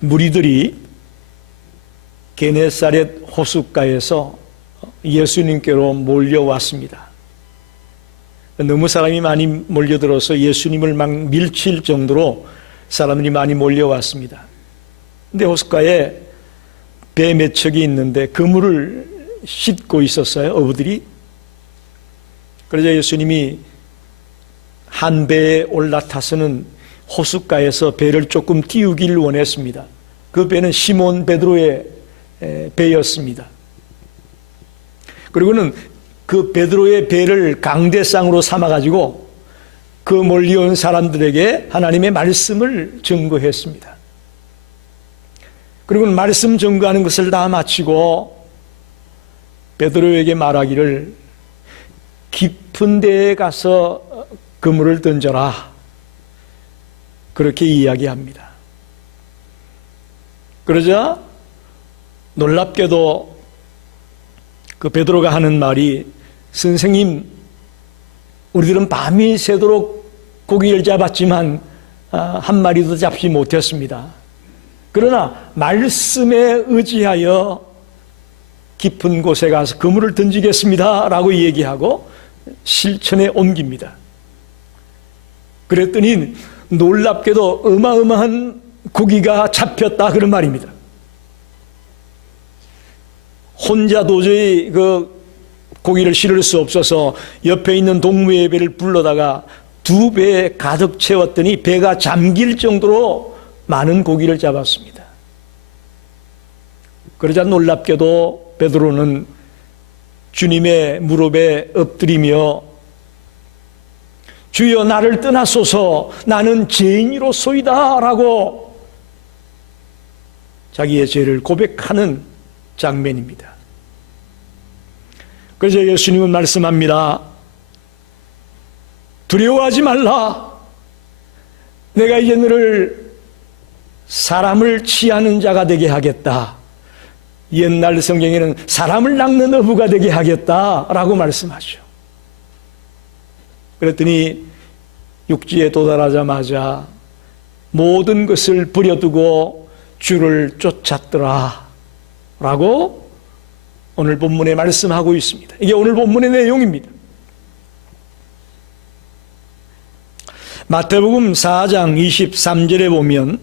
무리들이 게네사렛 호숫가에서 예수님께로 몰려왔습니다. 너무 사람이 많이 몰려들어서 예수님을 막 밀칠 정도로 사람들이 많이 몰려왔습니다. 근데 호숫가에 배 몇 척이 있는데 그물을 싣고 있었어요, 어부들이. 그러자 예수님이 한 배에 올라타서는 호숫가에서 배를 조금 띄우기를 원했습니다. 그 배는 시몬 베드로의 배였습니다. 그리고는 그 베드로의 배를 강대상으로 삼아가지고 그 몰려온 사람들에게 하나님의 말씀을 증거했습니다. 그리고는 말씀 증거하는 것을 다 마치고 베드로에게 말하기를 깊은 데에 가서 그물을 던져라, 그렇게 이야기합니다. 그러자 놀랍게도 그 베드로가 하는 말이, 선생님, 우리들은 밤이 새도록 고기를 잡았지만 한 마리도 잡지 못했습니다. 그러나 말씀에 의지하여 깊은 곳에 가서 그물을 던지겠습니다 라고 얘기하고 실천에 옮깁니다. 그랬더니 놀랍게도 어마어마한 고기가 잡혔다, 그런 말입니다. 혼자 도저히 그 고기를 실을 수 없어서 옆에 있는 동무의 배를 불러다가 2배 가득 채웠더니 배가 잠길 정도로 많은 고기를 잡았습니다. 그러자 놀랍게도 베드로는 주님의 무릎에 엎드리며 주여 나를 떠나소서, 나는 죄인이로소이다 라고 자기의 죄를 고백하는 장면입니다. 그래서 예수님은 말씀합니다. 두려워하지 말라. 내가 이제 너를 사람을 취하는 자가 되게 하겠다. 옛날 성경에는 사람을 낚는 어부가 되게 하겠다라고 말씀하죠. 그랬더니 육지에 도달하자마자 모든 것을 버려두고 주를 쫓았더라 라고 오늘 본문에 말씀하고 있습니다. 이게 오늘 본문의 내용입니다. 마태복음 4장 23절에 보면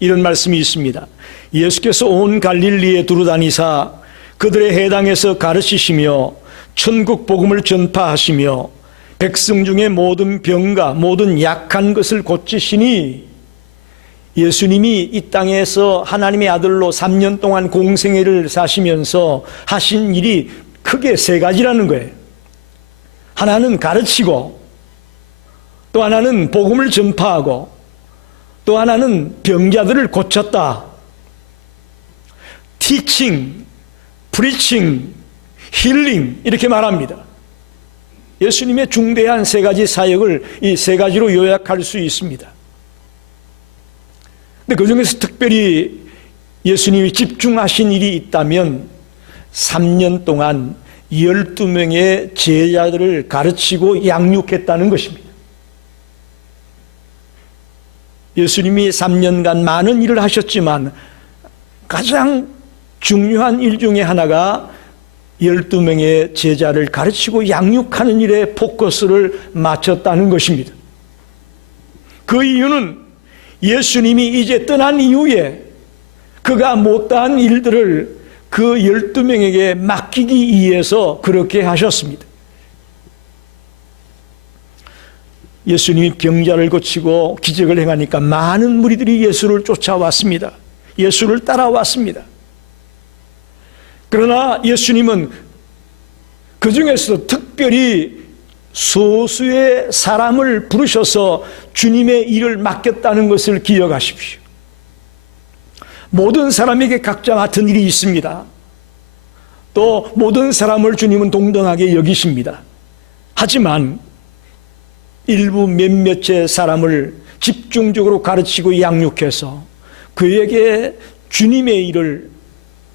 이런 말씀이 있습니다. 예수께서 온 갈릴리에 두루다니사 그들의 해당에서 가르치시며 천국 복음을 전파하시며 백성 중에 모든 병과 모든 약한 것을 고치시니, 예수님이 이 땅에서 하나님의 아들로 3년 동안 공생애를 사시면서 하신 일이 크게 3가지라는 거예요. 하나는 가르치고, 또 하나는 복음을 전파하고, 또 하나는 병자들을 고쳤다. teaching, preaching, healing 이렇게 말합니다. 예수님의 중대한 3가지 사역을 이 3가지로 요약할 수 있습니다. 근데 그 중에서 특별히 예수님이 집중하신 일이 있다면 3년 동안 12명의 제자들을 가르치고 양육했다는 것입니다. 예수님이 3년간 많은 일을 하셨지만 가장 중요한 일 중에 하나가 12명의 제자를 가르치고 양육하는 일에 포커스를 맞췄다는 것입니다. 그 이유는 예수님이 이제 떠난 이후에 그가 못다한 일들을 그 12명에게 맡기기 위해서 그렇게 하셨습니다. 예수님이 병자를 고치고 기적을 행하니까 많은 무리들이 예수를 쫓아왔습니다. 예수를 따라왔습니다. 그러나 예수님은 그 중에서도 특별히 소수의 사람을 부르셔서 주님의 일을 맡겼다는 것을 기억하십시오. 모든 사람에게 각자 맡은 일이 있습니다. 또 모든 사람을 주님은 동등하게 여기십니다. 하지만 일부 몇몇의 사람을 집중적으로 가르치고 양육해서 그에게 주님의 일을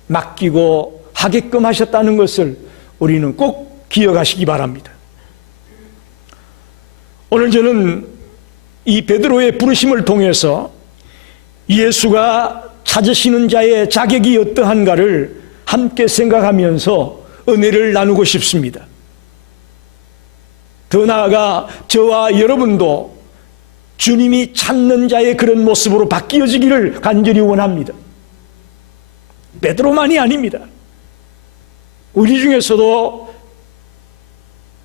맡기고 하게끔 하셨다는 것을 우리는 꼭 기억하시기 바랍니다. 오늘 저는 이 베드로의 부르심을 통해서 예수가 찾으시는 자의 자격이 어떠한가를 함께 생각하면서 은혜를 나누고 싶습니다. 더 나아가 저와 여러분도 주님이 찾는 자의 그런 모습으로 바뀌어지기를 간절히 원합니다. 베드로만이 아닙니다. 우리 중에서도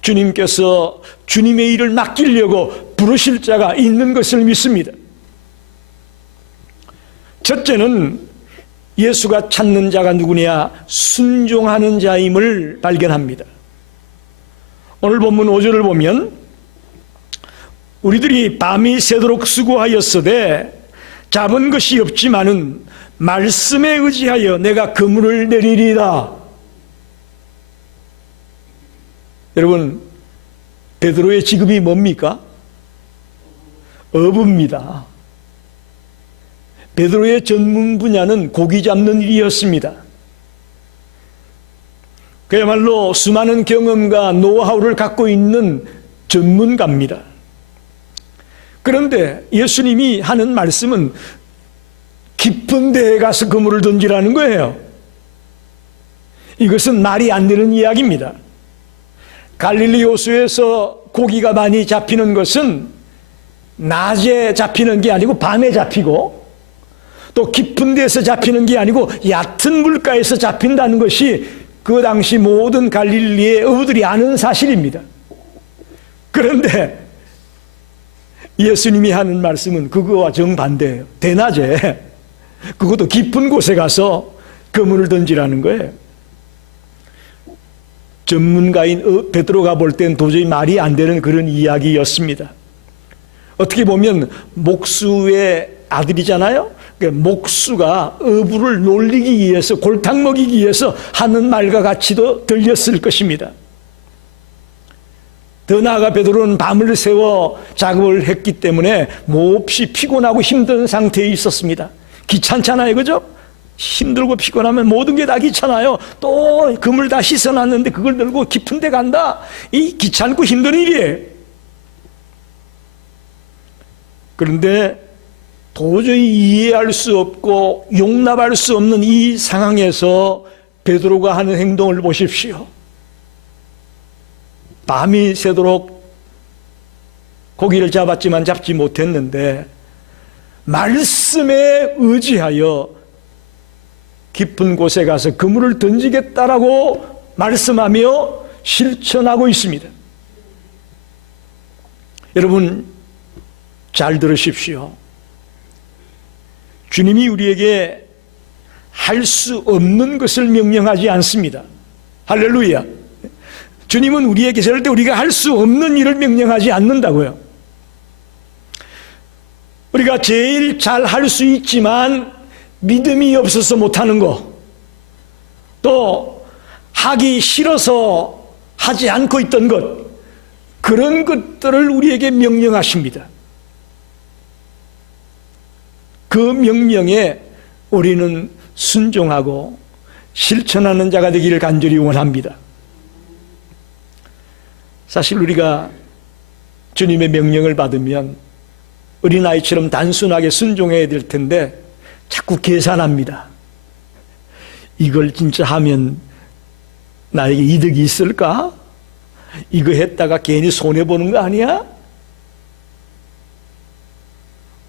주님께서 주님의 일을 맡기려고 부르실 자가 있는 것을 믿습니다. 첫째는 예수가 찾는 자가 누구냐? 순종하는 자임을 발견합니다. 오늘 본문 5절을 보면 우리들이 밤이 새도록 수고하였으되 잡은 것이 없지만은 말씀에 의지하여 내가 그물을 내리리라. 여러분, 베드로의 직업이 뭡니까? 어부입니다. 베드로의 전문 분야는 고기 잡는 일이었습니다. 그야말로 수많은 경험과 노하우를 갖고 있는 전문가입니다. 그런데 예수님이 하는 말씀은 깊은 데에 가서 그물을 던지라는 거예요. 이것은 말이 안 되는 이야기입니다. 갈릴리 호수에서 고기가 많이 잡히는 것은 낮에 잡히는 게 아니고 밤에 잡히고, 또 깊은 데서 잡히는 게 아니고 얕은 물가에서 잡힌다는 것이 그 당시 모든 갈릴리의 어부들이 아는 사실입니다. 그런데 예수님이 하는 말씀은 그거와 정반대예요. 대낮에, 그것도 깊은 곳에 가서 그물을 던지라는 거예요. 전문가인 베드로가 볼 땐 도저히 말이 안 되는 그런 이야기였습니다. 어떻게 보면 목수의 아들이잖아요. 목수가 어부를 놀리기 위해서, 골탕 먹이기 위해서 하는 말과 같이도 들렸을 것입니다. 더 나아가 베드로는 밤을 새워 작업을 했기 때문에 몹시 피곤하고 힘든 상태에 있었습니다. 귀찮잖아요, 그죠? 힘들고 피곤하면 모든 게 다 귀찮아요. 또 그물 다 씻어놨는데 그걸 들고 깊은 데 간다? 이 귀찮고 힘든 일이에요. 그런데 도저히 이해할 수 없고 용납할 수 없는 이 상황에서 베드로가 하는 행동을 보십시오. 밤이 새도록 고기를 잡았지만 잡지 못했는데 말씀에 의지하여 깊은 곳에 가서 그물을 던지겠다라고 말씀하며 실천하고 있습니다. 여러분, 잘 들으십시오. 주님이 우리에게 할 수 없는 것을 명령하지 않습니다. 할렐루야. 주님은 우리에게 절대 우리가 할 수 없는 일을 명령하지 않는다고요. 우리가 제일 잘 할 수 있지만 믿음이 없어서 못하는 거, 또 하기 싫어서 하지 않고 있던 것, 그런 것들을 우리에게 명령하십니다. 그 명령에 우리는 순종하고 실천하는 자가 되기를 간절히 원합니다. 사실 우리가 주님의 명령을 받으면 어린아이처럼 단순하게 순종해야 될 텐데 자꾸 계산합니다. 이걸 진짜 하면 나에게 이득이 있을까? 이거 했다가 괜히 손해보는 거 아니야?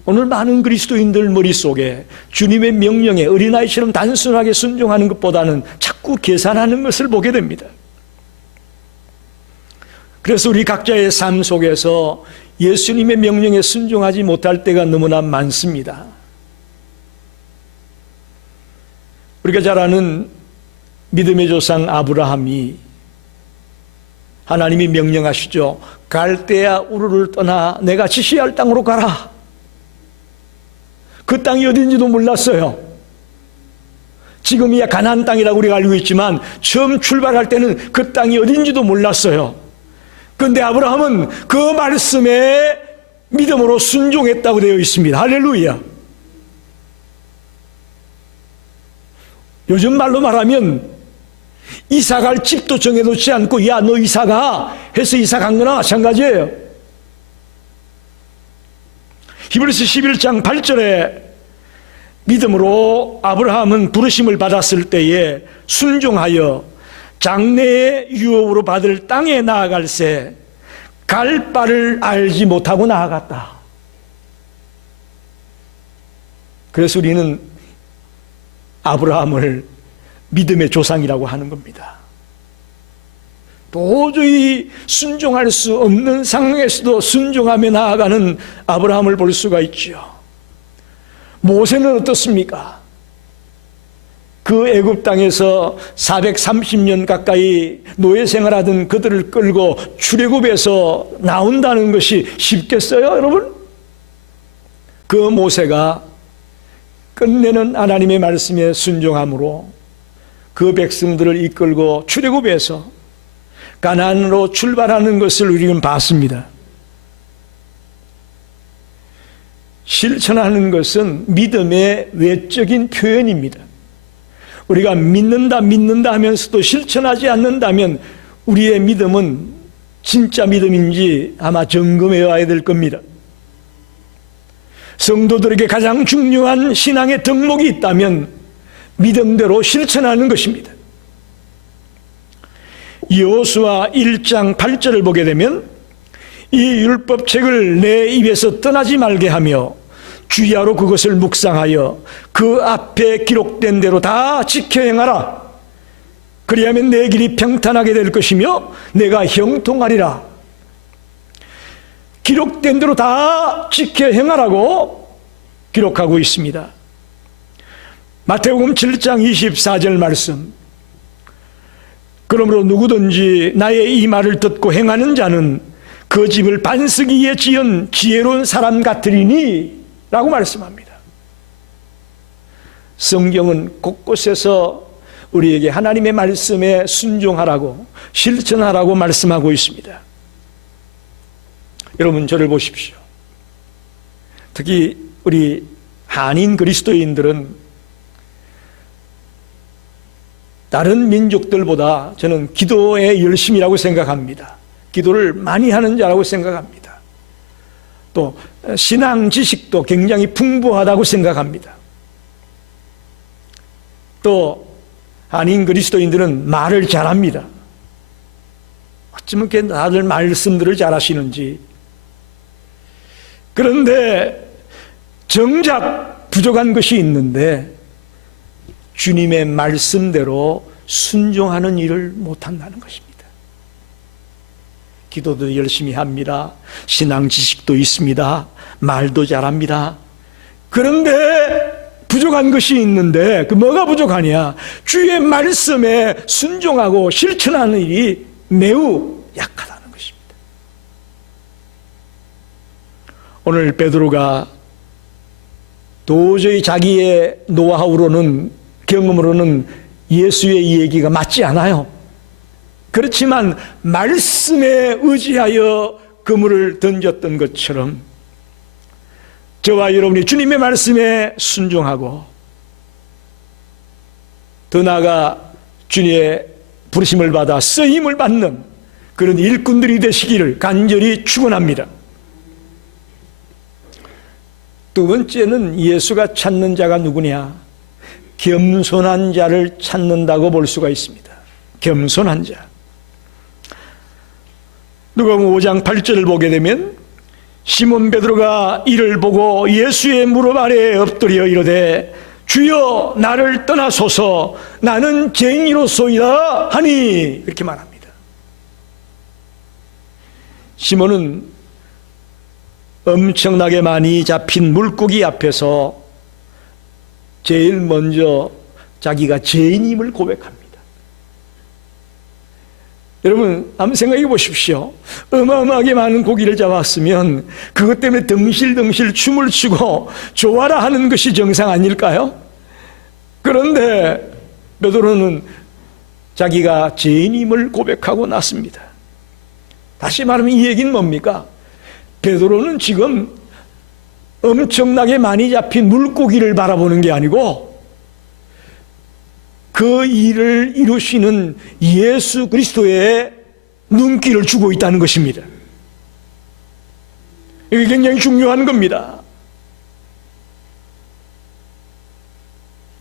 오늘 많은 그리스도인들 머릿속에 주님의 명령에 어린아이처럼 단순하게 순종하는 것보다는 자꾸 계산하는 것을 보게 됩니다. 그래서 우리 각자의 삶 속에서 예수님의 명령에 순종하지 못할 때가 너무나 많습니다. 우리가 잘 아는 믿음의 조상 아브라함이 하나님이 명령하시죠. 갈대아 우르를 떠나 내가 지시할 땅으로 가라. 그 땅이 어딘지도 몰랐어요. 지금이야 가나안 땅이라고 우리가 알고 있지만 처음 출발할 때는 그 땅이 어딘지도 몰랐어요. 그런데 아브라함은 그 말씀에 믿음으로 순종했다고 되어 있습니다. 할렐루야. 요즘 말로 말하면 이사 갈 집도 정해놓지 않고 야 너 이사 가 해서 이사 간 거나 마찬가지예요. 히브리서 11장 8절에 믿음으로 아브라함은 부르심을 받았을 때에 순종하여 장래의 유업으로 받을 땅에 나아갈새 갈 바를 알지 못하고 나아갔다. 그래서 우리는 아브라함을 믿음의 조상이라고 하는 겁니다. 도저히 순종할 수 없는 상황에서도 순종하며 나아가는 아브라함을 볼 수가 있죠. 모세는 어떻습니까? 그 애굽 땅에서 430년 가까이 노예 생활하던 그들을 끌고 출애굽에서 나온다는 것이 쉽겠어요, 여러분? 그 모세가 끝내는 하나님의 말씀에 순종함으로 그 백성들을 이끌고 출애굽에서 가나안으로 출발하는 것을 우리는 봤습니다. 실천하는 것은 믿음의 외적인 표현입니다. 우리가 믿는다 하면서도 실천하지 않는다면 우리의 믿음은 진짜 믿음인지 아마 점검해 와야 될 겁니다. 성도들에게 가장 중요한 신앙의 덕목이 있다면 믿음대로 실천하는 것입니다. 여호수아 1장 8절을 보게 되면 이 율법책을 내 입에서 떠나지 말게 하며 주야로 그것을 묵상하여 그 앞에 기록된 대로 다 지켜 행하라. 그리하면 내 길이 평탄하게 될 것이며 내가 형통하리라. 기록된 대로 다 지켜 행하라고 기록하고 있습니다. 마태복음 7장 24절 말씀. 그러므로 누구든지 나의 이 말을 듣고 행하는 자는 그 집을 반석 위에 지은 지혜로운 사람 같으리니 라고 말씀합니다. 성경은 곳곳에서 우리에게 하나님의 말씀에 순종하라고 실천하라고 말씀하고 있습니다. 여러분 저를 보십시오. 특히 우리 한인 그리스도인들은 다른 민족들보다 저는 기도에 열심이라고 생각합니다. 기도를 많이 하는 자라고 생각합니다. 또 신앙 지식도 굉장히 풍부하다고 생각합니다. 또 한인 그리스도인들은 말을 잘합니다. 어쩌면 다들 말씀들을 잘하시는지. 그런데 정작 부족한 것이 있는데 주님의 말씀대로 순종하는 일을 못한다는 것입니다. 기도도 열심히 합니다. 신앙 지식도 있습니다. 말도 잘합니다. 그런데 부족한 것이 있는데 그 뭐가 부족하냐? 주의 말씀에 순종하고 실천하는 일이 매우 약하다는 것입니다. 오늘 베드로가 도저히 자기의 노하우로는 경험으로는 예수의 얘기가 맞지 않아요. 그렇지만 말씀에 의지하여 그물을 던졌던 것처럼 저와 여러분이 주님의 말씀에 순종하고 더 나아가 주님의 부르심을 받아 쓰임을 받는 그런 일꾼들이 되시기를 간절히 축원합니다. 두 번째는 예수가 찾는 자가 누구냐? 겸손한 자를 찾는다고 볼 수가 있습니다. 겸손한 자. 누가복음 5장 8절을 보게 되면 시몬 베드로가 이를 보고 예수의 무릎 아래에 엎드려 이르되 주여 나를 떠나소서 나는 죄인이로소이다 하니 이렇게 말합니다. 시몬은 엄청나게 많이 잡힌 물고기 앞에서 제일 먼저 자기가 죄인임을 고백합니다. 여러분 한번 생각해 보십시오. 어마어마하게 많은 고기를 잡았으면 그것 때문에 덩실덩실 춤을 추고 좋아라 하는 것이 정상 아닐까요? 그런데 베드로는 자기가 죄인임을 고백하고 났습니다. 다시 말하면 이 얘기는 뭡니까? 베드로는 지금 엄청나게 많이 잡힌 물고기를 바라보는 게 아니고 그 일을 이루시는 예수 그리스도의 눈길을 주고 있다는 것입니다. 이게 굉장히 중요한 겁니다.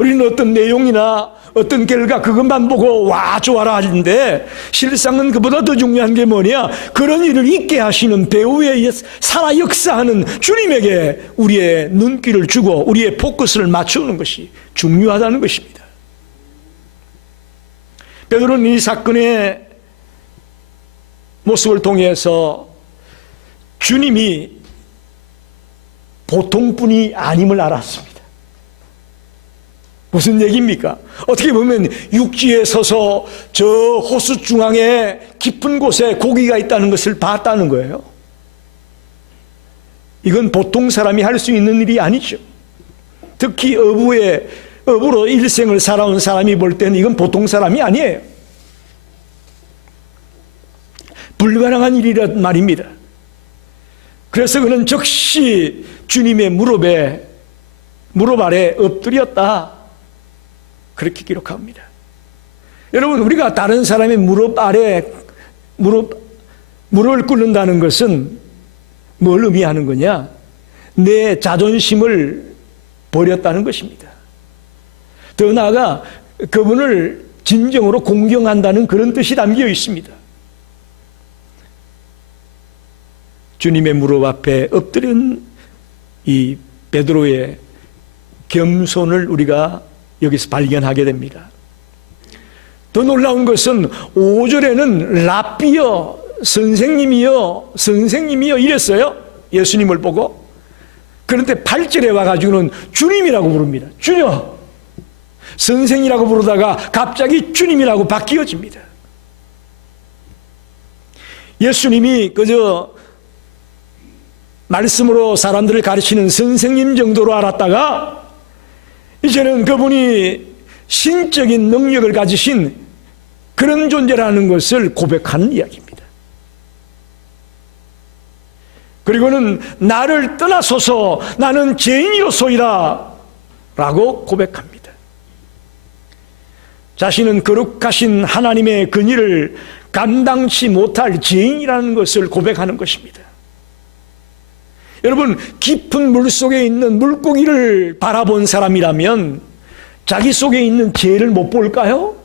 우리는 어떤 내용이나 어떤 결과 그것만 보고 와 좋아라 하는데 실상은 그보다 더 중요한 게 뭐냐? 그런 일을 있게 하시는 배후에 살아 역사하는 주님에게 우리의 눈길을 주고 우리의 포커스를 맞추는 것이 중요하다는 것입니다. 베드로는 이 사건의 모습을 통해서 주님이 보통 분이 아님을 알았습니다. 무슨 얘기입니까? 어떻게 보면 육지에 서서 저 호수 중앙에 깊은 곳에 고기가 있다는 것을 봤다는 거예요. 이건 보통 사람이 할 수 있는 일이 아니죠. 특히 어부로 일생을 살아온 사람이 볼 때는 이건 보통 사람이 아니에요. 불가능한 일이란 말입니다. 그래서 그는 즉시 주님의 무릎 아래 엎드렸다. 그렇게 기록합니다. 여러분, 우리가 다른 사람의 무릎 아래 무릎을 꿇는다는 것은 뭘 의미하는 거냐? 내 자존심을 버렸다는 것입니다. 더 나아가 그분을 진정으로 공경한다는 그런 뜻이 담겨 있습니다. 주님의 무릎 앞에 엎드린 이 베드로의 겸손을 우리가 여기서 발견하게 됩니다. 더 놀라운 것은 5절에는 랍비여, 선생님이여 이랬어요. 예수님을 보고. 그런데 8절에 와가지고는 주님이라고 부릅니다. 주여, 선생이라고 부르다가 갑자기 주님이라고 바뀌어집니다. 예수님이 그저 말씀으로 사람들을 가르치는 선생님 정도로 알았다가 이제는 그분이 신적인 능력을 가지신 그런 존재라는 것을 고백하는 이야기입니다. 그리고는 나를 떠나소서 나는 죄인이로소이다 라고 고백합니다. 자신은 거룩하신 하나님의 근위를 감당치 못할 죄인이라는 것을 고백하는 것입니다. 여러분, 깊은 물속에 있는 물고기를 바라본 사람이라면 자기 속에 있는 죄를 못 볼까요?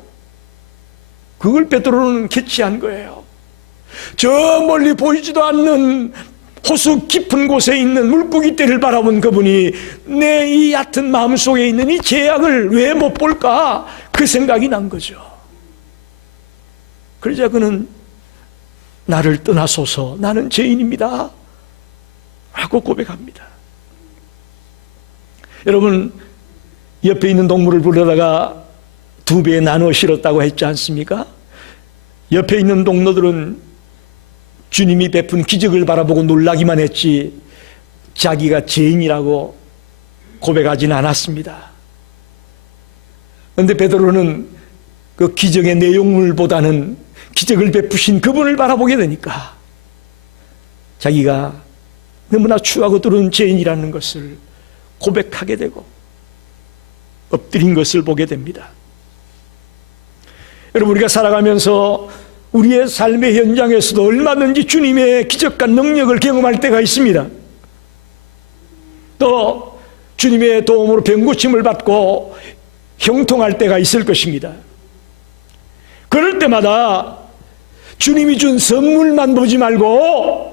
그걸 베드로는 캐치한 거예요. 저 멀리 보이지도 않는 호수 깊은 곳에 있는 물고기 떼를 바라본 그분이 내 이 얕은 마음속에 있는 이 죄악을 왜 못 볼까? 그 생각이 난 거죠. 그러자 그는 나를 떠나소서 나는 죄인입니다 하고 고백합니다. 여러분, 옆에 있는 동물을 불러다가 2배에 나누어 실었다고 했지 않습니까? 옆에 있는 동료들은 주님이 베푼 기적을 바라보고 놀라기만 했지 자기가 죄인이라고 고백하지는 않았습니다. 그런데 베드로는 그 기적의 내용물보다는 기적을 베푸신 그분을 바라보게 되니까 자기가 너무나 추하고 더러운 죄인이라는 것을 고백하게 되고 엎드린 것을 보게 됩니다. 여러분, 우리가 살아가면서 우리의 삶의 현장에서도 얼마든지 주님의 기적과 능력을 경험할 때가 있습니다. 또 주님의 도움으로 병고침을 받고 형통할 때가 있을 것입니다. 그럴 때마다 주님이 준 선물만 보지 말고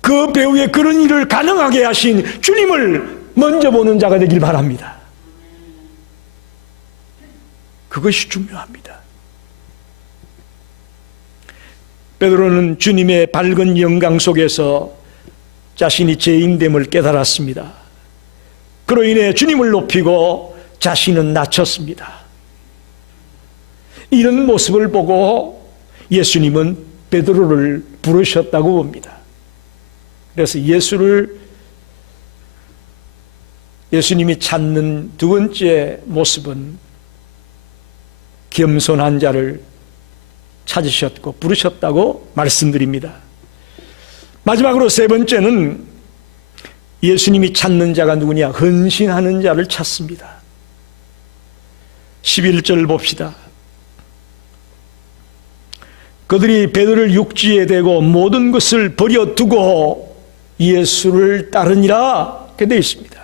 그 배후에 그런 일을 가능하게 하신 주님을 먼저 보는 자가 되길 바랍니다. 그것이 중요합니다. 베드로는 주님의 밝은 영광 속에서 자신이 죄인됨을 깨달았습니다. 그로 인해 주님을 높이고 자신은 낮췄습니다. 이런 모습을 보고 예수님은 베드로를 부르셨다고 봅니다. 그래서 예수님이 찾는 두 번째 모습은 겸손한 자를 찾으셨고 부르셨다고 말씀드립니다. 마지막으로 세 번째는 예수님이 찾는 자가 누구냐? 헌신하는 자를 찾습니다. 11절 봅시다. 그들이 베드로를 육지에 대고 모든 것을 버려두고 예수를 따르니라. 이렇게 되어 있습니다.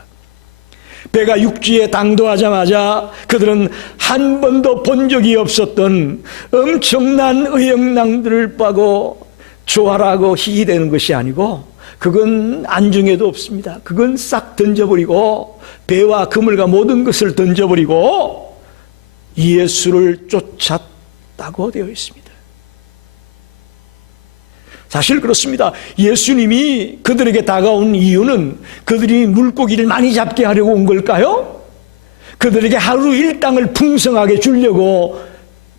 배가 육지에 당도하자마자 그들은 한 번도 본 적이 없었던 엄청난 의형랑들을 빠고 조화라고 희귀되는 것이 아니고, 그건 안중에도 없습니다. 그건 싹 던져버리고 배와 그물과 모든 것을 던져버리고 예수를 쫓았다고 되어 있습니다. 사실 그렇습니다. 예수님이 그들에게 다가온 이유는 그들이 물고기를 많이 잡게 하려고 온 걸까요? 그들에게 하루 일당을 풍성하게 주려고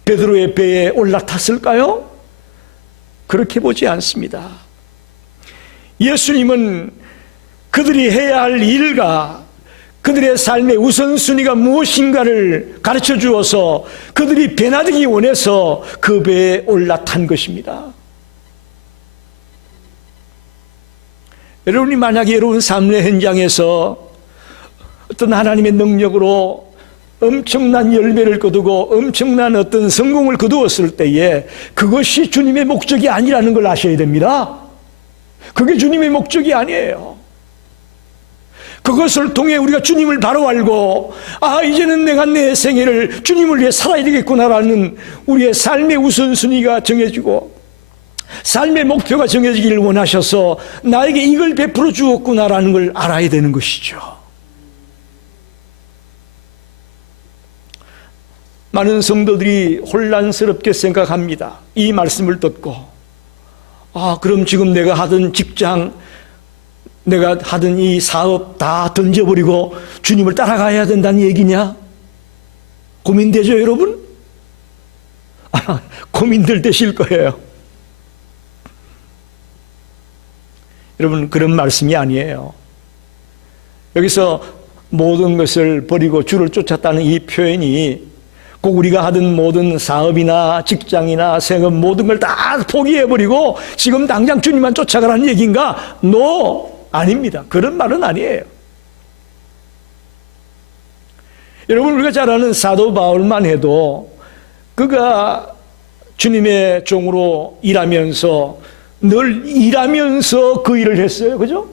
베드로의 배에 올라탔을까요? 그렇게 보지 않습니다. 예수님은 그들이 해야 할 일과 그들의 삶의 우선순위가 무엇인가를 가르쳐 주어서 그들이 배나들기 원해서 그 배에 올라탄 것입니다. 여러분이 만약에 여러분 삶의 현장에서 어떤 하나님의 능력으로 엄청난 열매를 거두고 엄청난 어떤 성공을 거두었을 때에 그것이 주님의 목적이 아니라는 걸 아셔야 됩니다. 그게 주님의 목적이 아니에요. 그것을 통해 우리가 주님을 바로 알고, 아, 이제는 내가 내 생애를 주님을 위해 살아야 되겠구나라는 우리의 삶의 우선순위가 정해지고 삶의 목표가 정해지기를 원하셔서 나에게 이걸 베풀어 주었구나라는 걸 알아야 되는 것이죠. 많은 성도들이 혼란스럽게 생각합니다. 이 말씀을 듣고, 아, 그럼 지금 내가 하던 직장, 내가 하던 이 사업 다 던져버리고 주님을 따라가야 된다는 얘기냐? 고민되죠, 여러분? 아, 고민들 되실 거예요. 여러분, 그런 말씀이 아니에요. 여기서 모든 것을 버리고 주를 쫓았다는 이 표현이 꼭 우리가 하던 모든 사업이나 직장이나 생업 모든 걸 다 포기해버리고 지금 당장 주님만 쫓아가라는 얘기인가? No, 아닙니다. 그런 말은 아니에요. 여러분, 우리가 잘 아는 사도 바울만 해도 그가 주님의 종으로 일하면서 늘 일하면서 그 일을 했어요. 그죠?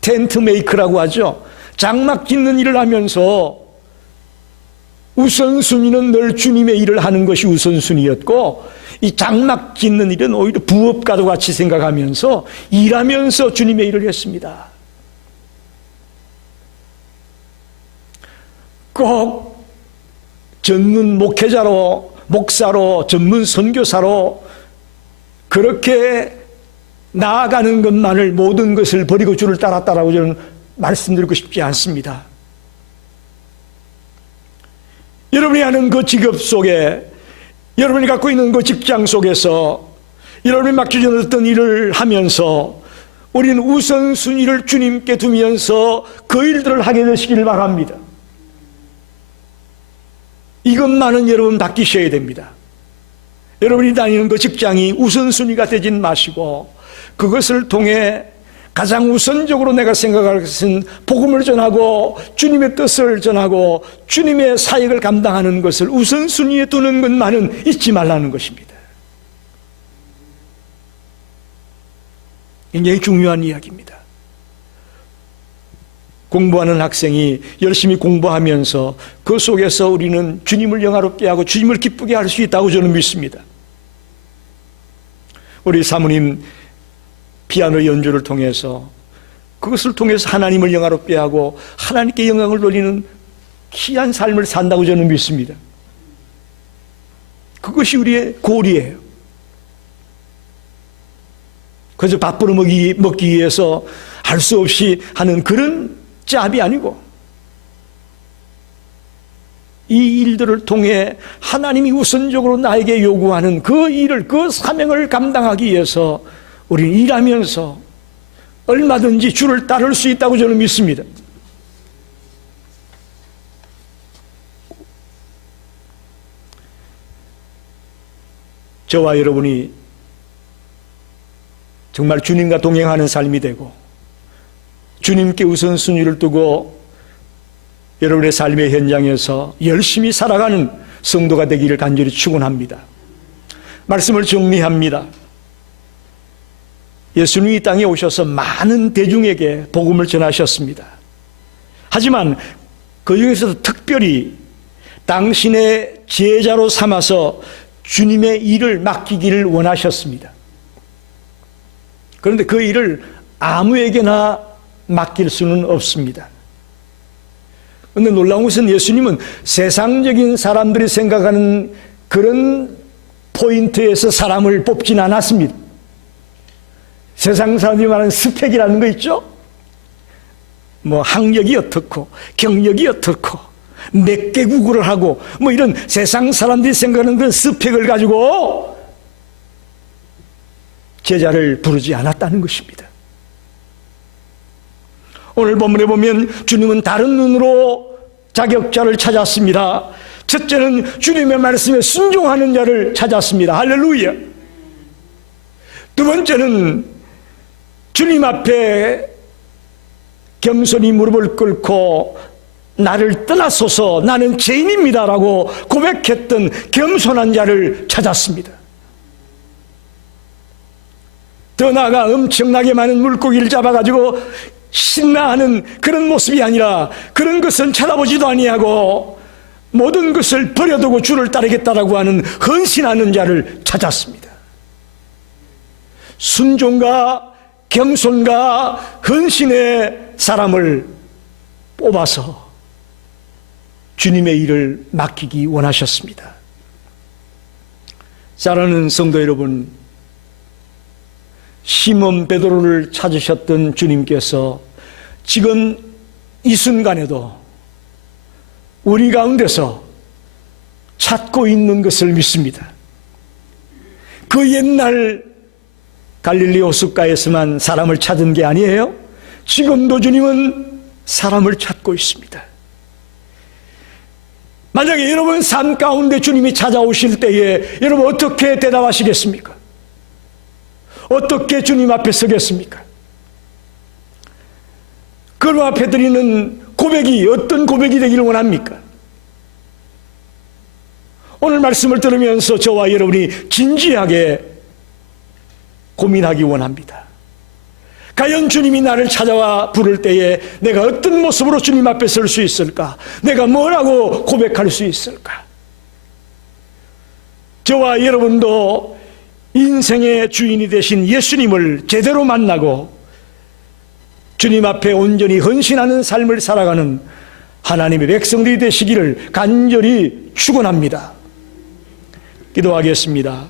텐트 메이커라고 하죠. 장막 짓는 일을 하면서 우선순위는 늘 주님의 일을 하는 것이 우선순위였고, 이 장막 짓는 일은 오히려 부업과도 같이 생각하면서 일하면서 주님의 일을 했습니다. 꼭 전문 목회자로, 목사로, 전문 선교사로 그렇게 나아가는 것만을 모든 것을 버리고 주를 따랐다라고 저는 말씀드리고 싶지 않습니다. 여러분이 하는 그 직업 속에, 여러분이 갖고 있는 그 직장 속에서 여러분이 맡겨진 어떤 일을 하면서 우리는 우선순위를 주님께 두면서 그 일들을 하게 되시기를 바랍니다. 이것만은 여러분 바뀌셔야 됩니다. 여러분이 다니는 그 직장이 우선순위가 되진 마시고 그것을 통해 가장 우선적으로 내가 생각할 것은 복음을 전하고 주님의 뜻을 전하고 주님의 사역을 감당하는 것을 우선순위에 두는 것만은 잊지 말라는 것입니다. 굉장히 중요한 이야기입니다. 공부하는 학생이 열심히 공부하면서 그 속에서 우리는 주님을 영화롭게 하고 주님을 기쁘게 할 수 있다고 저는 믿습니다. 우리 사모님 피아노 연주를 통해서 그것을 통해서 하나님을 영화롭게 하고 하나님께 영광을 돌리는 귀한 삶을 산다고 저는 믿습니다. 그것이 우리의 고리예요. 그래서 밥 벌어먹기 위해서 할 수 없이 하는 그런 짭이 아니고 이 일들을 통해 하나님이 우선적으로 나에게 요구하는 그 일을, 그 사명을 감당하기 위해서 우리는 일하면서 얼마든지 주를 따를 수 있다고 저는 믿습니다. 저와 여러분이 정말 주님과 동행하는 삶이 되고 주님께 우선순위를 두고 여러분의 삶의 현장에서 열심히 살아가는 성도가 되기를 간절히 축원합니다. 말씀을 정리합니다. 예수님이 이 땅에 오셔서 많은 대중에게 복음을 전하셨습니다. 하지만 그 중에서도 특별히 당신의 제자로 삼아서 주님의 일을 맡기기를 원하셨습니다. 그런데 그 일을 아무에게나 맡길 수는 없습니다. 그런데 놀라운 것은 예수님은 세상적인 사람들이 생각하는 그런 포인트에서 사람을 뽑진 않았습니다. 세상 사람들이 말하는 스펙이라는 거 있죠? 뭐 학력이 어떻고 경력이 어떻고 몇 개국어를 하고 뭐 이런 세상 사람들이 생각하는 그런 스펙을 가지고 제자를 부르지 않았다는 것입니다. 오늘 본문에 보면 주님은 다른 눈으로 자격자를 찾았습니다. 첫째는 주님의 말씀에 순종하는 자를 찾았습니다. 할렐루야. 두 번째는 주님 앞에 겸손히 무릎을 꿇고 나를 떠나소서 나는 죄인입니다라고 고백했던 겸손한 자를 찾았습니다. 더 나아가 엄청나게 많은 물고기를 잡아가지고 신나하는 그런 모습이 아니라 그런 것은 찾아보지도 아니하고 모든 것을 버려두고 주를 따르겠다라고 하는 헌신하는 자를 찾았습니다. 순종과 겸손과 헌신의 사람을 뽑아서 주님의 일을 맡기기 원하셨습니다. 사랑하는 성도 여러분, 시몬 베드로를 찾으셨던 주님께서 지금 이 순간에도 우리 가운데서 찾고 있는 것을 믿습니다. 그 옛날 갈릴리 호숫가에서만 사람을 찾은 게 아니에요. 지금도 주님은 사람을 찾고 있습니다. 만약에 여러분 삶 가운데 주님이 찾아오실 때에 여러분 어떻게 대답하시겠습니까? 어떻게 주님 앞에 서겠습니까? 그분 앞에 드리는 고백이 어떤 고백이 되기를 원합니까? 오늘 말씀을 들으면서 저와 여러분이 진지하게 고민하기 원합니다. 과연 주님이 나를 찾아와 부를 때에 내가 어떤 모습으로 주님 앞에 설 수 있을까? 내가 뭐라고 고백할 수 있을까? 저와 여러분도 인생의 주인이 되신 예수님을 제대로 만나고 주님 앞에 온전히 헌신하는 삶을 살아가는 하나님의 백성들이 되시기를 간절히 축원합니다. 기도하겠습니다.